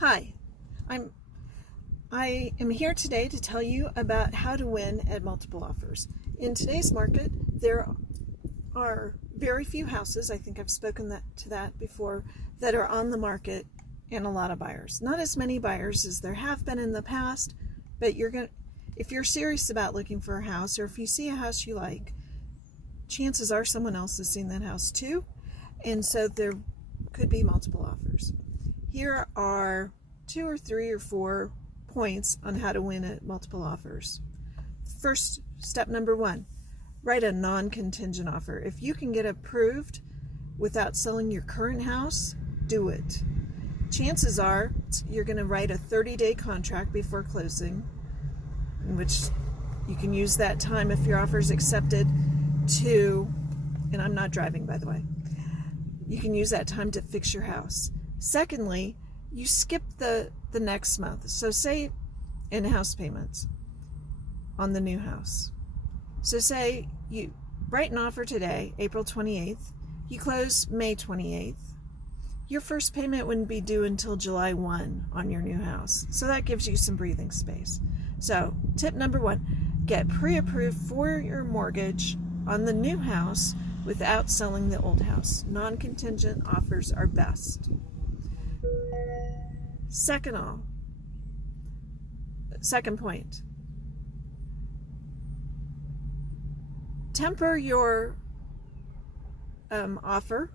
Hi, I am here today to tell you about how to win at multiple offers. In today's market, there are very few houses, I think I've spoken to that before, that are on the market and a lot of buyers. Not as many buyers as there have been in the past, but if you're serious about looking for a house, or if you see a house you like, chances are someone else has seen that house too, and so there could be multiple offers. Here are 2 or 3 or 4 points on how to win at multiple offers. First, step number 1, write a non-contingent offer. If you can get approved without selling your current house, do it. Chances are you're going to write a 30-day contract before closing, in which you can use that time if your offer is accepted to, and I'm not driving by the way, you can use that time to fix your house. Secondly, you skip the next month. So say in house payments on the new house. So say you write an offer today, April 28th, you close May 28th. Your first payment wouldn't be due until July 1 on your new house. So that gives you some breathing space. So tip number 1, get pre-approved for your mortgage on the new house without selling the old house. Non-contingent offers are best. Second point, temper your offer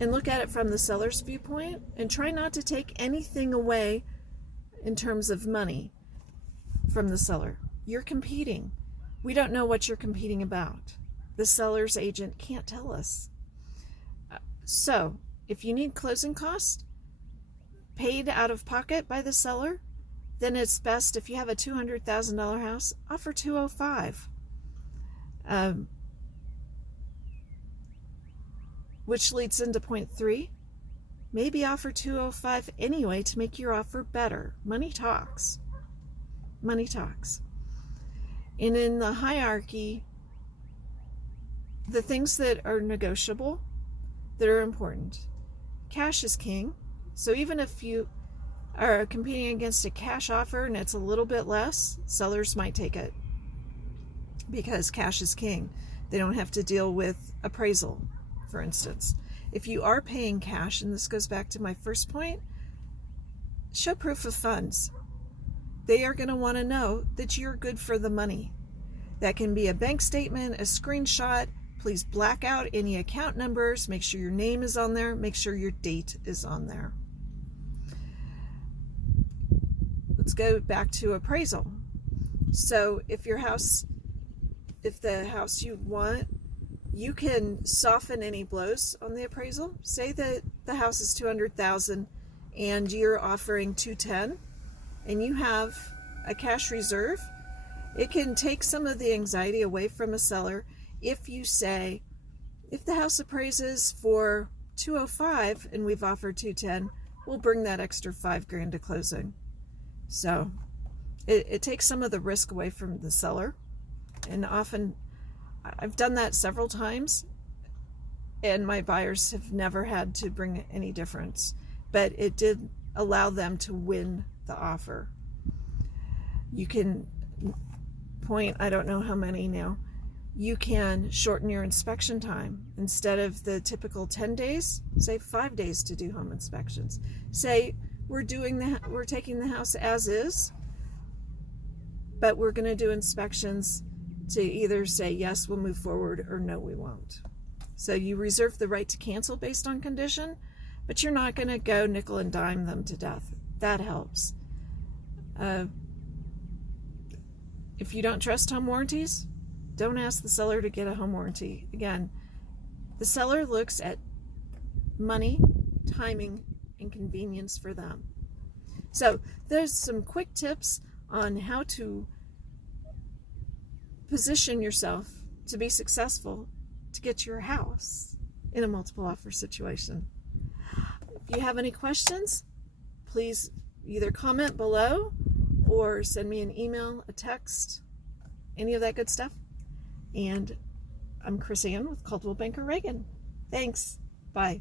and look at it from the seller's viewpoint, and try not to take anything away in terms of money from the seller. You're competing. We don't know what you're competing about. The seller's agent can't tell us. So if you need closing costs paid out of pocket by the seller, then it's best, if you have a $200,000 house, offer $205,000. Which leads into point 3. Maybe offer $205,000 anyway to make your offer better. Money talks. Money talks. And in the hierarchy, the things that are negotiable, that are important, cash is king. So even if you are competing against a cash offer and it's a little bit less, sellers might take it because cash is king. They don't have to deal with appraisal, for instance. If you are paying cash, and this goes back to my first point, show proof of funds. They are going to want to know that you're good for the money. That can be a bank statement, a screenshot. Please black out any account numbers. Make sure your name is on there. Make sure your date is on there. Let's go back to appraisal. So if the house you want, you can soften any blows on the appraisal. Say that the house is $200,000 and you're offering $210,000 and you have a cash reserve. It can take some of the anxiety away from a seller if you say, if the house appraises for $205,000 and we've offered $210,000, we'll bring that extra $5,000 to closing. So it takes some of the risk away from the seller. And often, I've done that several times, and my buyers have never had to bring any difference, but it did allow them to win the offer. You can point, I don't know how many now, you can shorten your inspection time. Instead of the typical 10 days, say 5 days to do home inspections. Say we're taking the house as is, but we're going to do inspections to either say yes, we'll move forward, or no, we won't. So you reserve the right to cancel based on condition, but you're not going to go nickel and dime them to death. That helps. If you don't trust home warranties, don't ask the seller to get a home warranty. Again, the seller looks at money, timing, and convenience for them. So there's some quick tips on how to position yourself to be successful to get your house in a multiple offer situation. If you have any questions, please either comment below or send me an email, a text, any of that good stuff. And I'm Chris Ann with Coldwell Banker Reagan. Thanks. Bye.